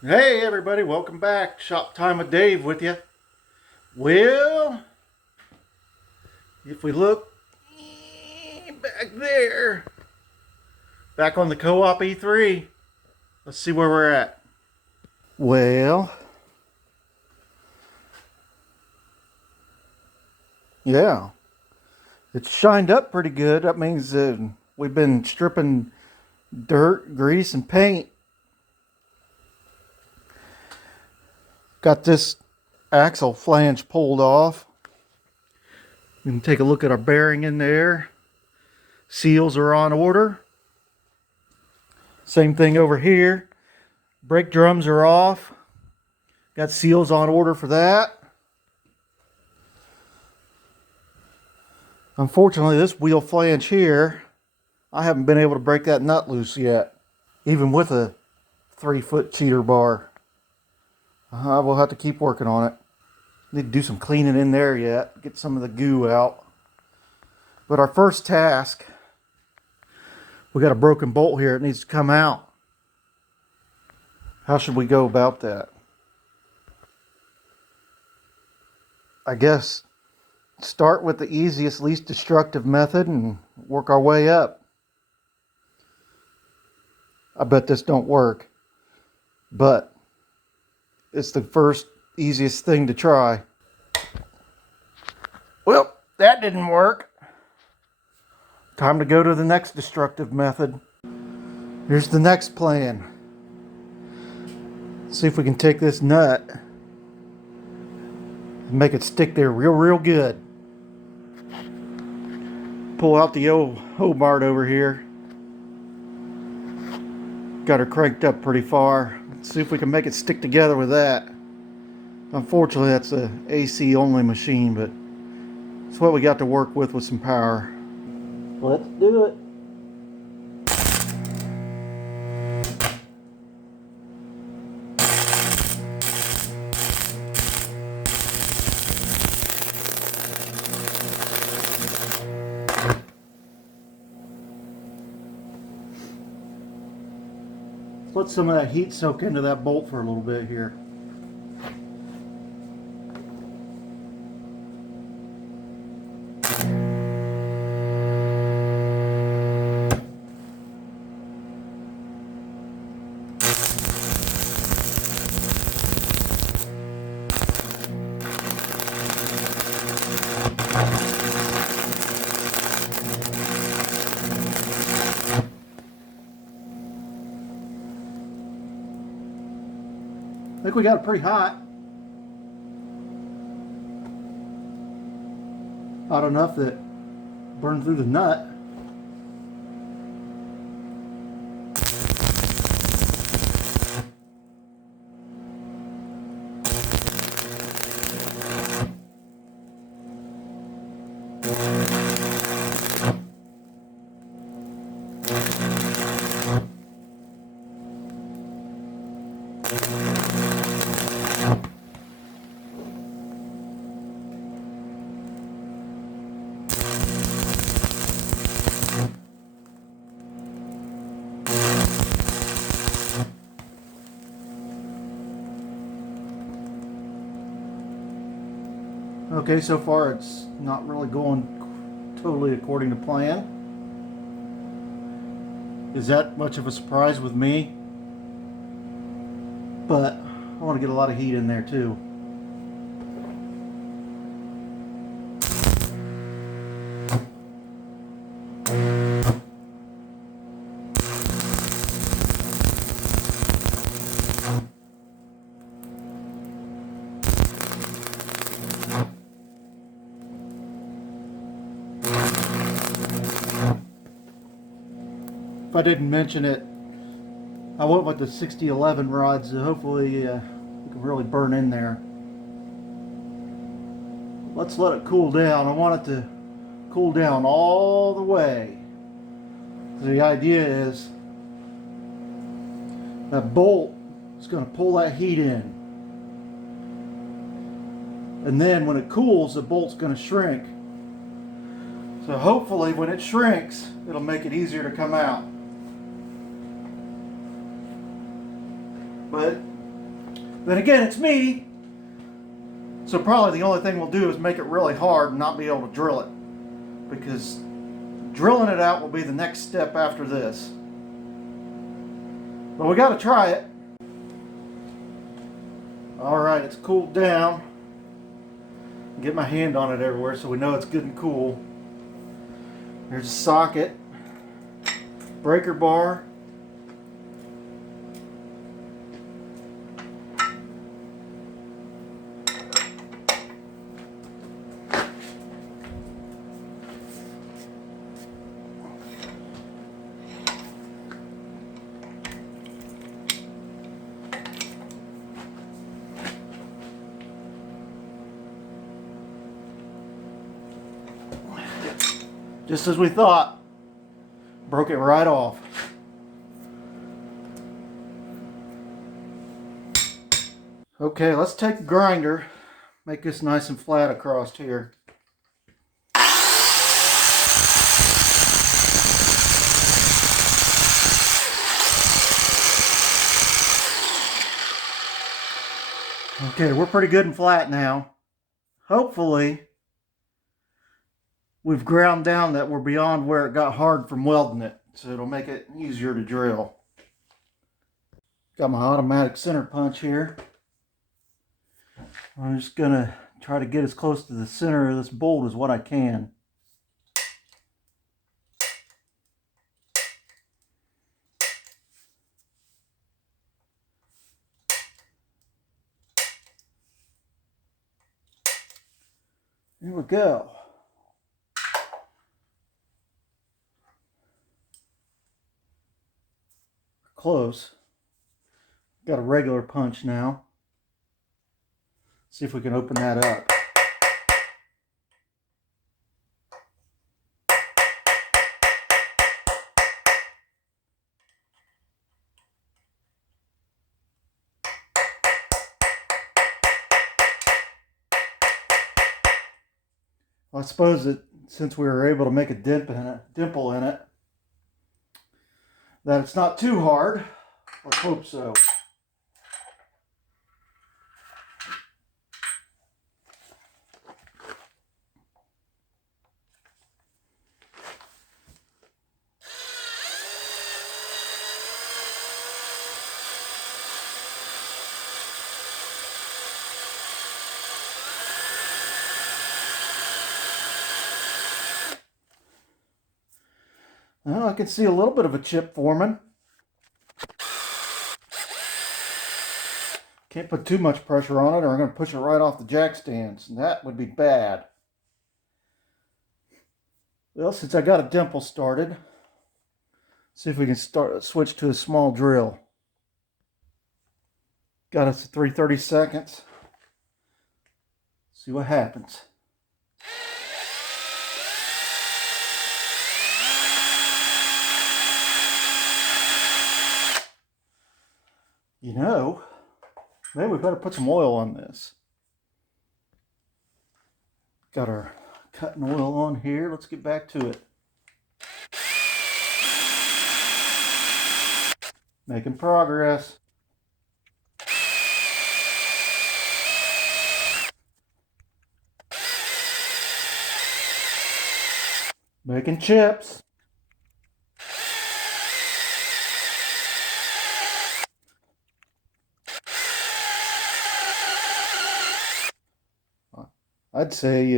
Hey everybody, welcome back. Shop Time with Dave with you. Well, if we look back there, back on the Co-op E3, let's see where we're at. Well, yeah, it's shined up pretty good. That means we've been stripping dirt, grease, and paint. Got this axle flange pulled off. We can take a look at our bearing in there. Seals are on order. Same thing over here. Brake drums are off. Got seals on order for that. Unfortunately, this wheel flange here, I haven't been able to break that nut loose yet, even with a 3-foot cheater bar. We'll have to keep working on it. Need to do some cleaning in there yet, get some of the goo out. But our first task, we got a broken bolt here. It needs to come out. How should we go about that? I guess start with the easiest, least destructive method and work our way up. I bet this don't work, but it's the first easiest thing to try. Well, that didn't work. Time to go to the next destructive method. Here's the next plan. See if we can take this nut and make it stick there real good. Pull out the old Hobart over here. Got her cranked up pretty far. Let's see if we can make it stick together with that. Unfortunately, that's a AC only machine, but it's what we got to work with some power. Let's do it. Let some of that heat soak into that bolt for a little bit here. I think we got it pretty hot. Hot enough that it burned through the nut. Okay, so far it's not really going totally according to plan. Is that much of a surprise with me? But I want to get a lot of heat in there too. If I didn't mention it, I went with the 6011 rods, so hopefully we can really burn in there. Let's let it cool down. I want it to cool down all the way. The idea is that bolt is going to pull that heat in. And then when it cools, the bolt's going to shrink. So hopefully when it shrinks, it'll make it easier to come out. But Then again, it's me. So probably the only thing we'll do is make it really hard and not be able to drill it. Because drilling it out will be the next step after this. But we got to try it. Alright, it's cooled down. Get my hand on it everywhere so we know it's good and cool. There's a socket, breaker bar, just as we thought. Broke it right off. Okay, let's take the grinder, make this nice and flat across here. Okay, we're pretty good and flat now. Hopefully, we've ground down that we're beyond where it got hard from welding it, so it'll make it easier to drill. Got my automatic center punch here. I'm just gonna try to get as close to the center of this bolt as what I can. Here we go. Close. Got a regular punch now. See if we can open that up. I suppose that since we were able to make a dimple in it, that it's not too hard. Let's hope so. Well, I can see a little bit of a chip forming. Can't put too much pressure on it or I'm going to push it right off the jack stands, and that would be bad. Well, since I got a dimple started, see if we can switch to a small drill. Got us to 3/32. See what happens. You know, maybe we better put some oil on this. Got our cutting oil on here. Let's get back to it. Making progress. Making chips. I'd say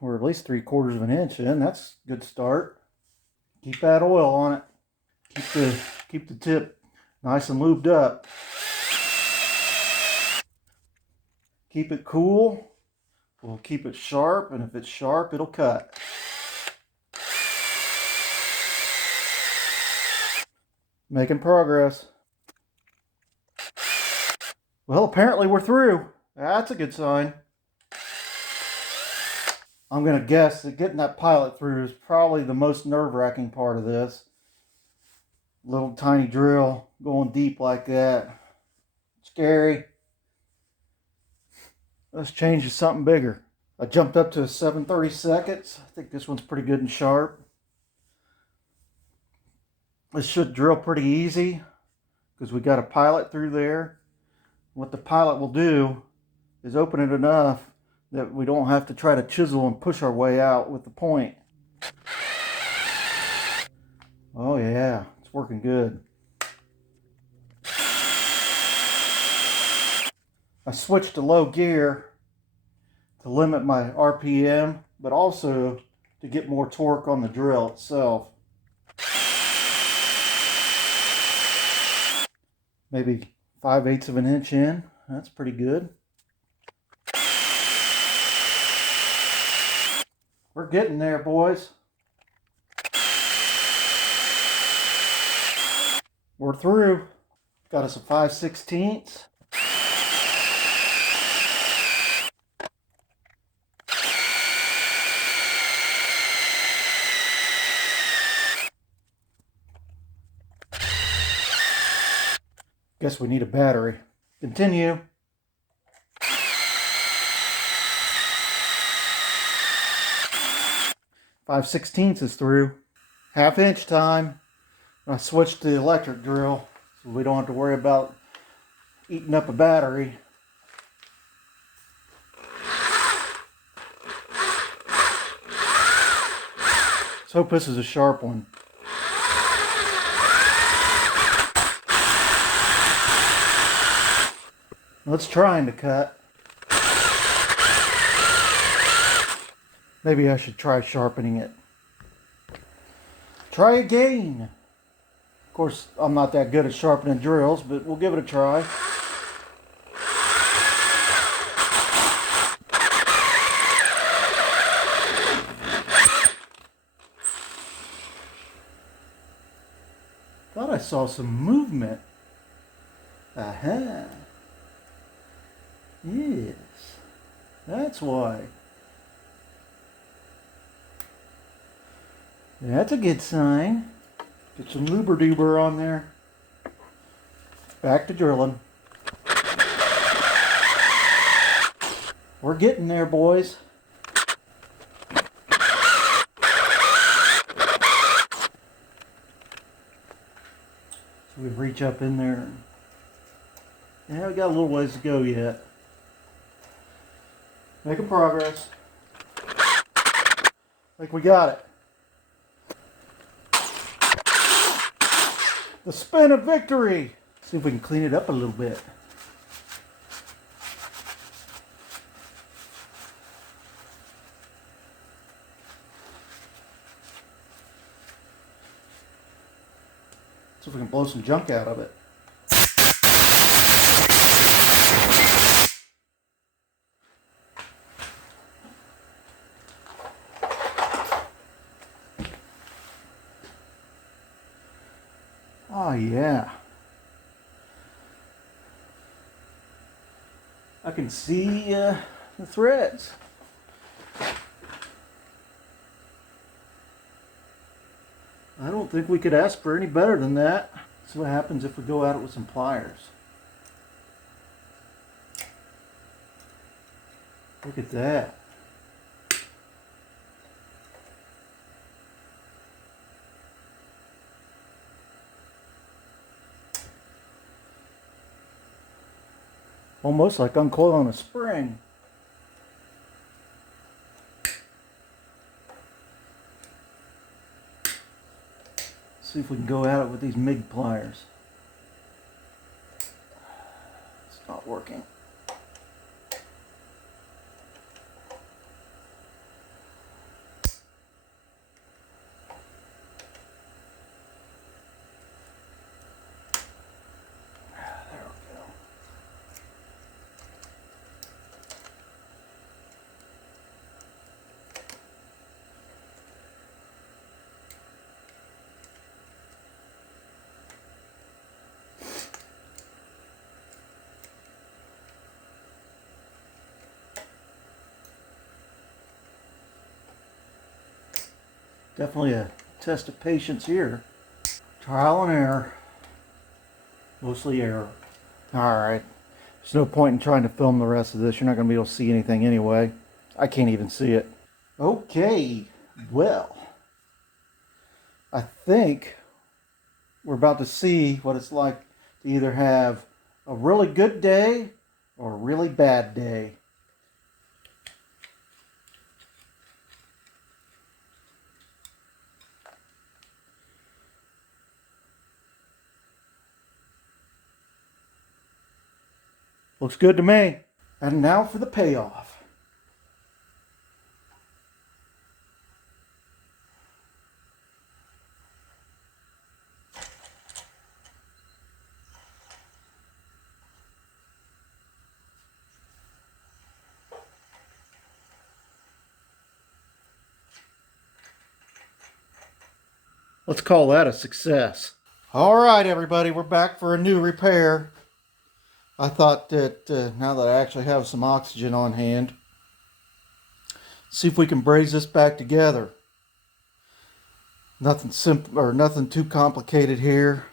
we're at least 3/4 of an inch in. That's a good start. Keep that oil on it. Keep the tip nice and lubed up. Keep it cool. We'll keep it sharp, and if it's sharp, it'll cut. Making progress. Well, apparently we're through. That's a good sign. I'm going to guess that getting that pilot through is probably the most nerve-wracking part of this. Little tiny drill going deep like that. Scary. Let's change to something bigger. I jumped up to 7/32. I think this one's pretty good and sharp. This should drill pretty easy because we got a pilot through there. What the pilot will do is open it enough that we don't have to try to chisel and push our way out with the point. Oh yeah, it's working good. I switched to low gear to limit my RPM, but also to get more torque on the drill itself. Maybe 5/8 of an inch in. That's pretty good. We're getting there, boys. We're through. Got us a 5/16. Guess we need a battery. Continue. 5/16 is through. 1/2 inch time. I switched to the electric drill so we don't have to worry about eating up a battery. Let's hope this is a sharp one. Let's trying to cut. Maybe I should try sharpening it. Try again. Of course, I'm not that good at sharpening drills, but we'll give it a try. Thought I saw some movement. Aha. Yes. That's why. That's a good sign. Get some loober-doober on there. Back to drilling. We're getting there, boys. So we reach up in there. Yeah, we got a little ways to go yet. Making progress. Like we got it. The spin of victory. See if we can clean it up a little bit. See if we can blow some junk out of it. Oh yeah. I can see the threads. I don't think we could ask for any better than that. See what happens if we go at it with some pliers. Look at that. Almost like uncoiling a spring. See if we can go at it with these MIG pliers. It's not working. Definitely a test of patience here. Trial and error. Mostly error. Alright. There's no point in trying to film the rest of this. You're not going to be able to see anything anyway. I can't even see it. Okay. Well. I think we're about to see what it's like to either have A really good day or a really bad day? Looks good to me. And now for the payoff. Let's call that a success. All right, everybody, we're back for a new repair. I thought that now that I actually have some oxygen on hand, see if we can braze this back together. Nothing simple or nothing too complicated here.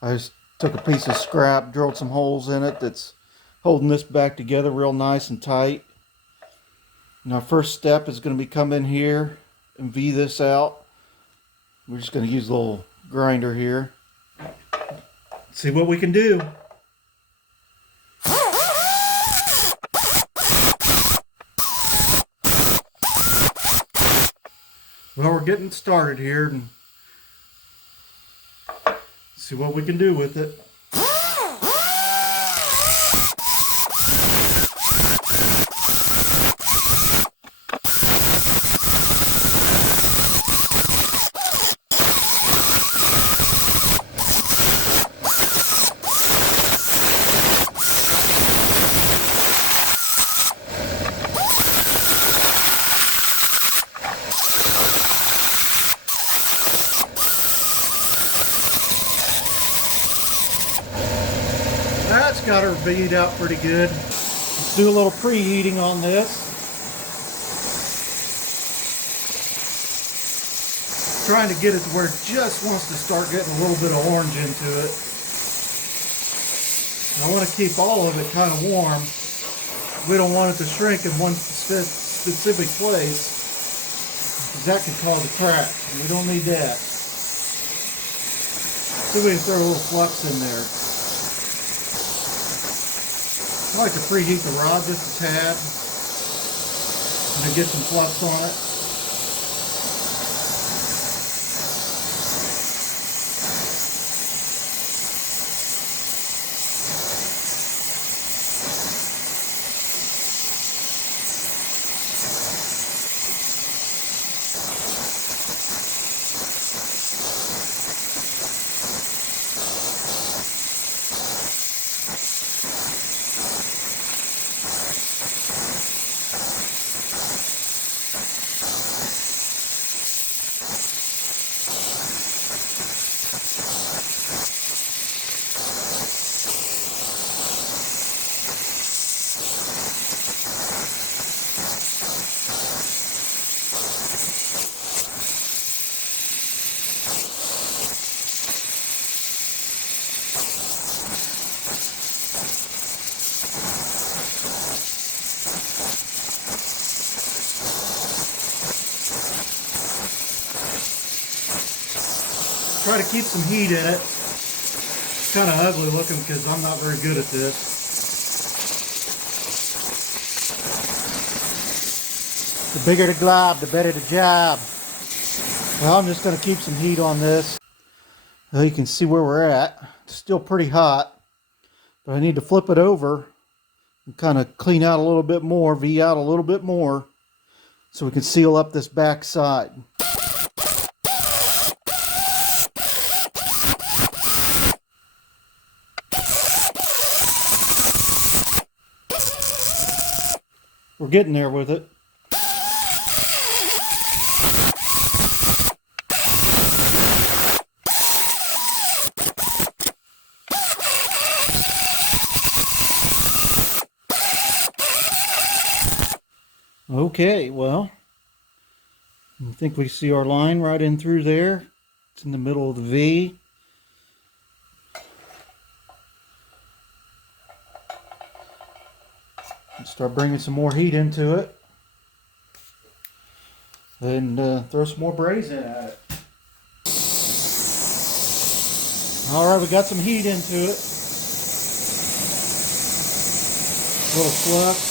I just took a piece of scrap, drilled some holes in it that's holding this back together real nice and tight. And our first step is going to be come in here and V this out. We're just going to use a little grinder here. See what we can do. Well, we're getting started here and see what we can do with it. That's got her beat out pretty good. Let's do a little preheating on this. Trying to get it to where it just wants to start getting a little bit of orange into it. I want to keep all of it kind of warm. We don't want it to shrink in one specific place, because that could cause a crack. We don't need that. So we can throw a little flux in there. I like to preheat the rod just a tad and then get some flux on it. Try to keep some heat in it. It's kind of ugly looking because I'm not very good at this. The bigger the glob, the better the job. Well, I'm just going to keep some heat on this. Well, you can see where we're at. It's still pretty hot, but I need to flip it over and kind of clean out a little bit more, V out a little bit more, so we can seal up this back side. We're getting there with it. Okay, well, I think we see our line right in through there. It's in the middle of the V. Start bringing some more heat into it. And throw some more brazing at it. Alright, we got some heat into it. little fluff.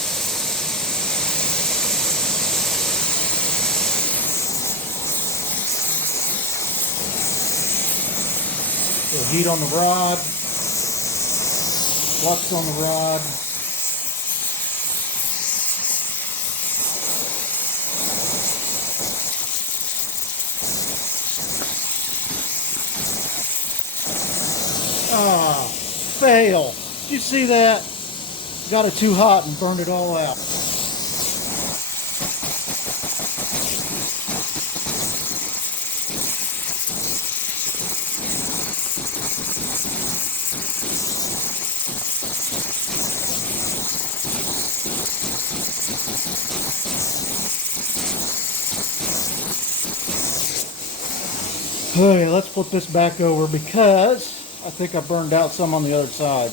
Little heat on the rod. Flux on the rod. Ah, fail. Did you see that? Got it too hot and burned it all out. Okay, let's flip this back over because I think I burned out some on the other side.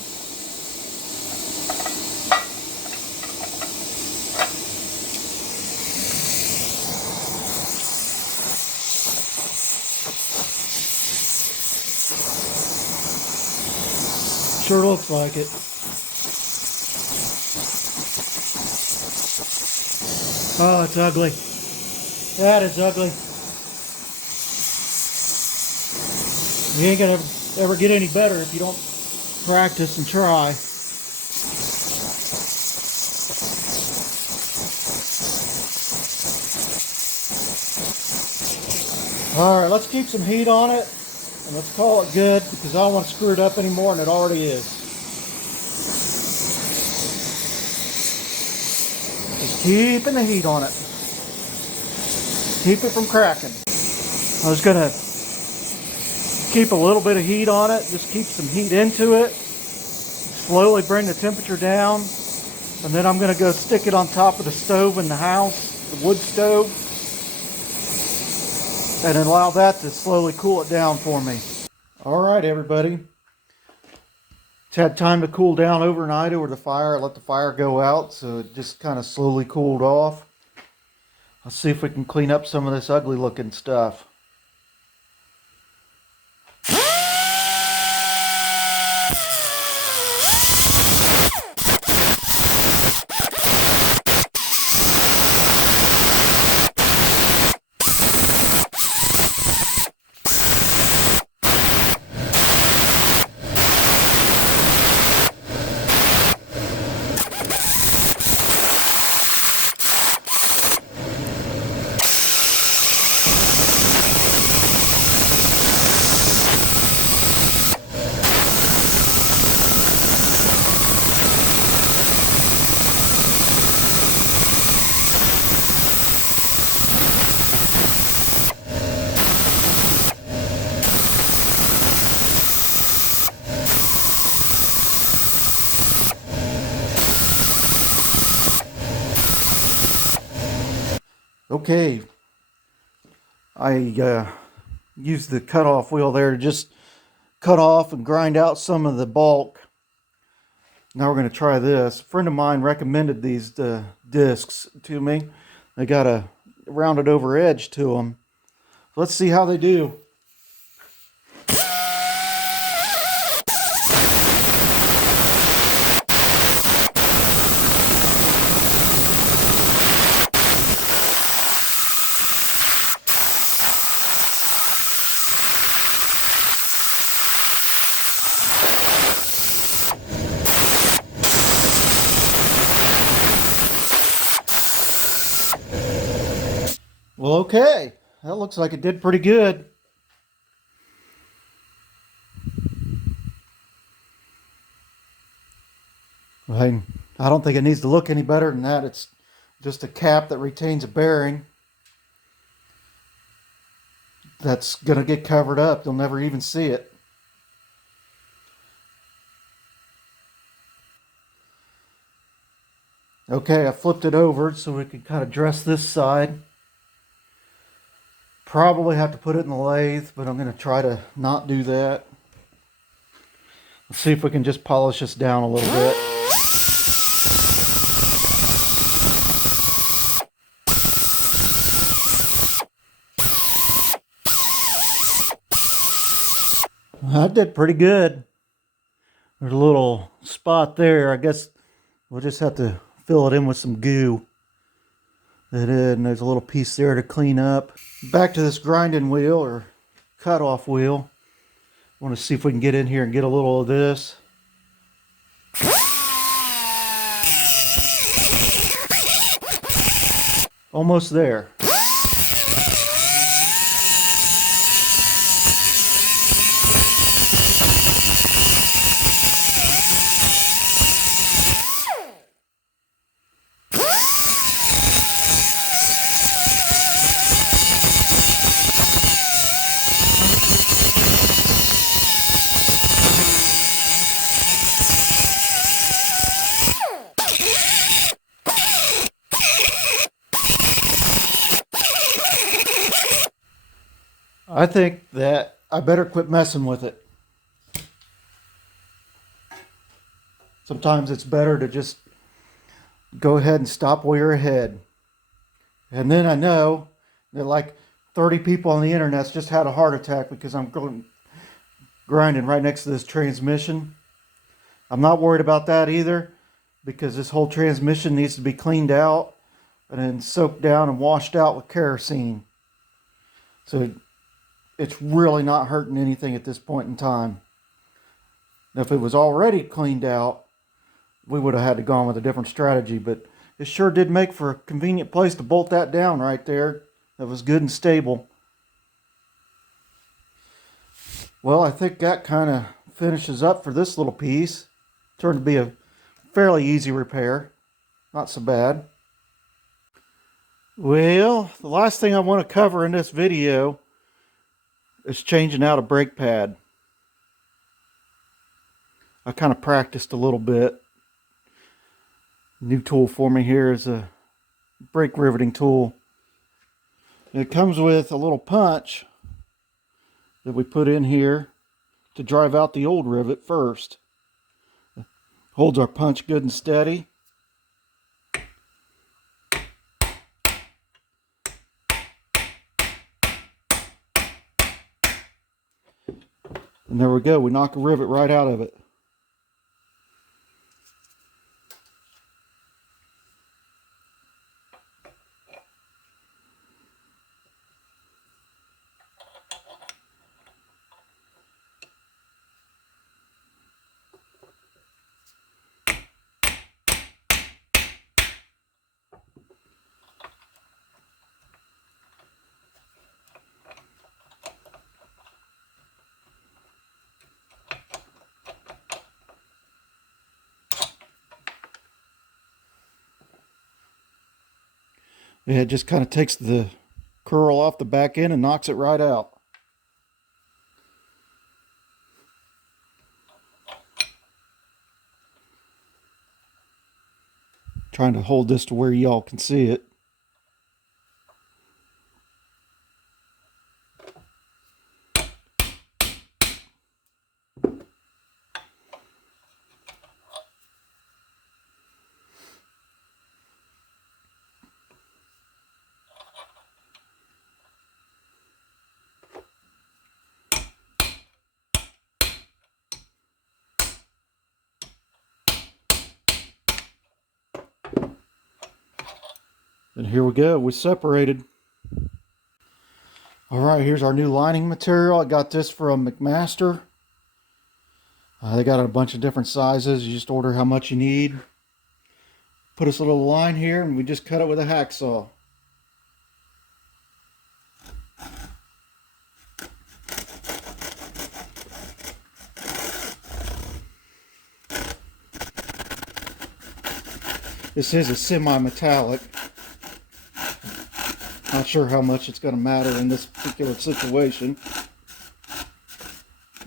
Sure looks like it. Oh, it's ugly. That is ugly. You ain't gonna ever get any better if you don't practice and try. All right, let's keep some heat on it and let's call it good because I don't want to screw it up anymore and it already is. Just keeping the heat on it. Keep it from cracking. I was gonna keep a little bit of heat on it, just keep some heat into it, slowly bring the temperature down, and then I'm going to go stick it on top of the stove in the house, the wood stove, and then allow that to slowly cool it down for me. All right, everybody. It's had time to cool down overnight over the fire. I let the fire go out, so it just kind of slowly cooled off. Let's see if we can clean up some of this ugly looking stuff. Okay, I used the cutoff wheel there to just cut off and grind out some of the bulk. Now we're going to try this. A friend of mine recommended these discs to me. They got a rounded over edge to them. Let's see how they do. Well, okay. That looks like it did pretty good. I don't think it needs to look any better than that. It's just a cap that retains a bearing. That's going to get covered up. You'll never even see it. Okay, I flipped it over so we can kind of dress this side. Probably have to put it in the lathe, but I'm going to try to not do that. Let's see if we can just polish this down a little bit. I did pretty good. There's a little spot there. I guess We'll just have to fill it in with some goo. And there's a little piece there to clean up. Back to this grinding wheel or cutoff wheel. I want to see if we can get in here and get a little of this. Almost there. I think that I better quit messing with it. Sometimes it's better to just go ahead and stop while you're ahead. And then I know that like 30 people on the internet's just had a heart attack because I'm grinding right next to this transmission. I'm not worried about that either, because this whole transmission needs to be cleaned out and then soaked down and washed out with kerosene. So it's really not hurting anything at this point in time. Now, if it was already cleaned out, we would have had to go on with a different strategy, but it sure did make for a convenient place to bolt that down right there. That was good and stable. Well, I think that kind of finishes up for this little piece. Turned to be a fairly easy repair. Not so bad. Well, the last thing I want to cover in this video is changing out a brake pad. I kind of practiced a little bit. New tool for me here is a brake riveting tool. It comes with a little punch that we put in here to drive out the old rivet first. Holds our punch good and steady. And there we go, we knock a rivet right out of it. Yeah, it just kind of takes the curl off the back end and knocks it right out. Trying to hold this to where y'all can see it. And here we go, we separated. All right, here's our new lining material. I got this from McMaster. They got a bunch of different sizes. You just order how much you need. Put us a little line here and we just cut it with a hacksaw. This is a semi-metallic. Not sure how much it's going to matter in this particular situation.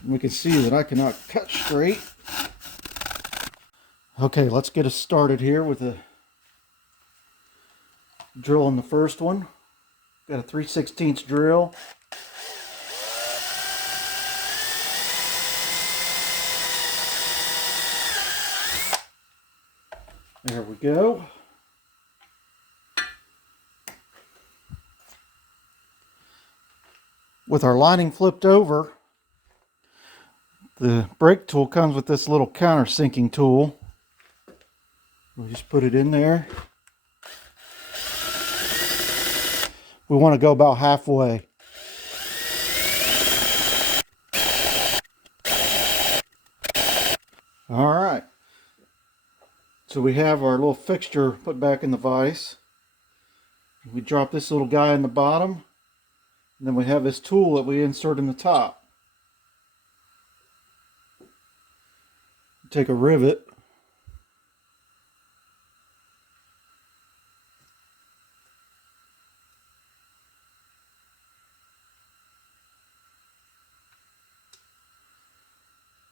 We can see that I cannot cut straight. Okay, let's get us started here with a drill on the first one. Got a 3/16 drill. There we go. With our lining flipped over, the brake tool comes with this little countersinking tool. We'll just put it in there. We want to go about halfway. All right. So we have our little fixture put back in the vise. We drop this little guy in the bottom. And then we have this tool that we insert in the top. Take a rivet.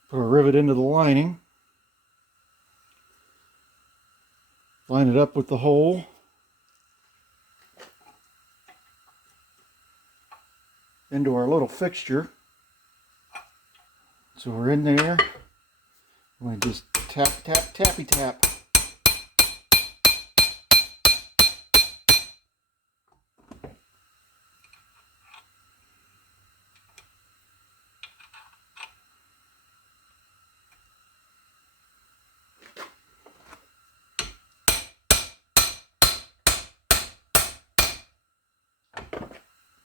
Put a rivet into the lining. Line it up with the hole. Into our little fixture. So we're in there. We just tap, tap, tappy tap.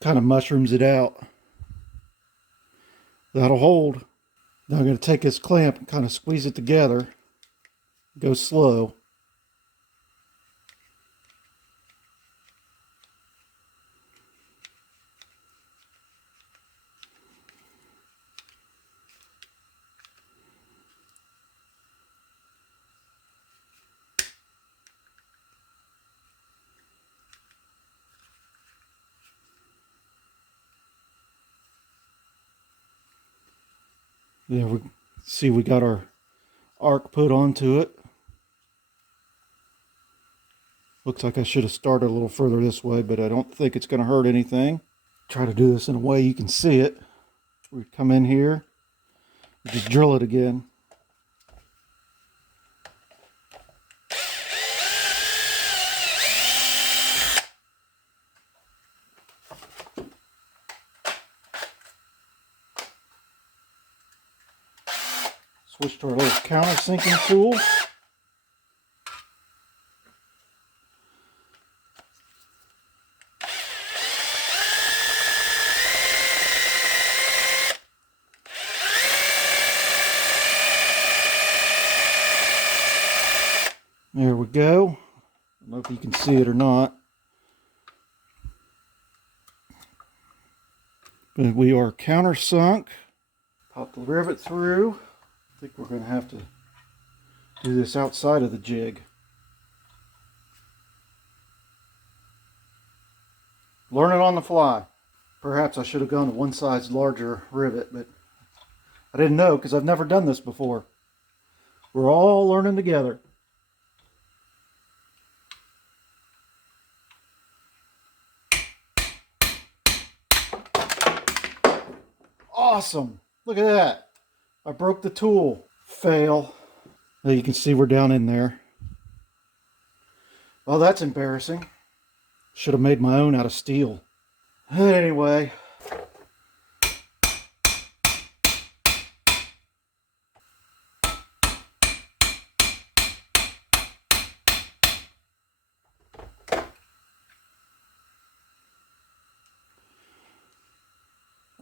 Kind of mushrooms it out. That'll hold. Now I'm going to take this clamp and kind of squeeze it together. Go slow. Yeah, we see we got our arc put onto it. Looks like I should have started a little further this way, but I don't think it's going to hurt anything. Try to do this in a way you can see it. We come in here, just drill it again. Switch to our little countersinking tool. There we go. I don't know if you can see it or not. But we are countersunk. Pop the rivet through. I think we're going to have to do this outside of the jig. Learn it on the fly. Perhaps I should have gone to one size larger rivet, but I didn't know because I've never done this before. We're all learning together. Awesome. Look at that. I broke the tool. Fail. Now you can see we're down in there. Well, that's embarrassing. Should have made my own out of steel. Anyway.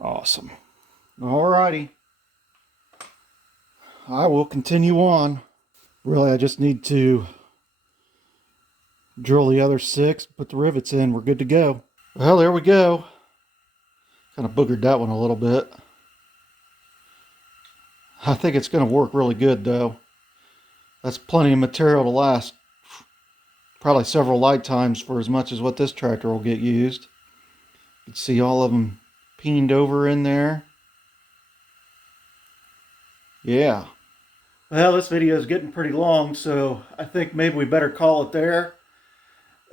Awesome. Alrighty. I will continue on. Really, I just need to drill the other 6, put the rivets in, we're good to go. Well, there we go. Kind of boogered that one a little bit. I think it's going to work really good though. That's plenty of material to last probably several lifetimes for as much as what this tractor will get used. You can see all of them peened over in there. Yeah. Well, this video is getting pretty long, so I think maybe we better call it there.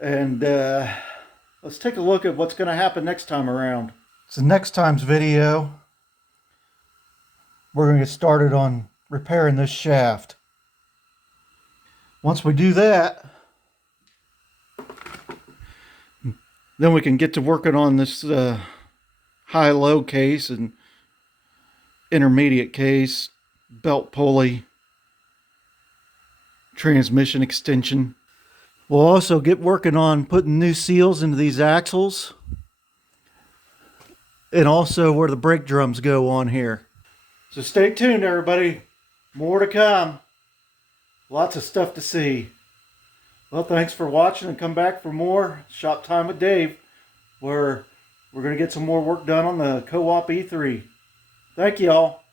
And let's take a look at what's going to happen next time around. So next time's video, we're going to get started on repairing this shaft. Once we do that, then we can get to working on this high-low case and intermediate case, belt pulley, transmission extension. We'll also get working on putting new seals into these axles, and also where the brake drums go on here. So stay tuned, everybody. More to come. Lots of stuff to see. Well, thanks for watching, and come back for more Shop Time with Dave, where we're going to get some more work done on the COOP E3. Thank you all.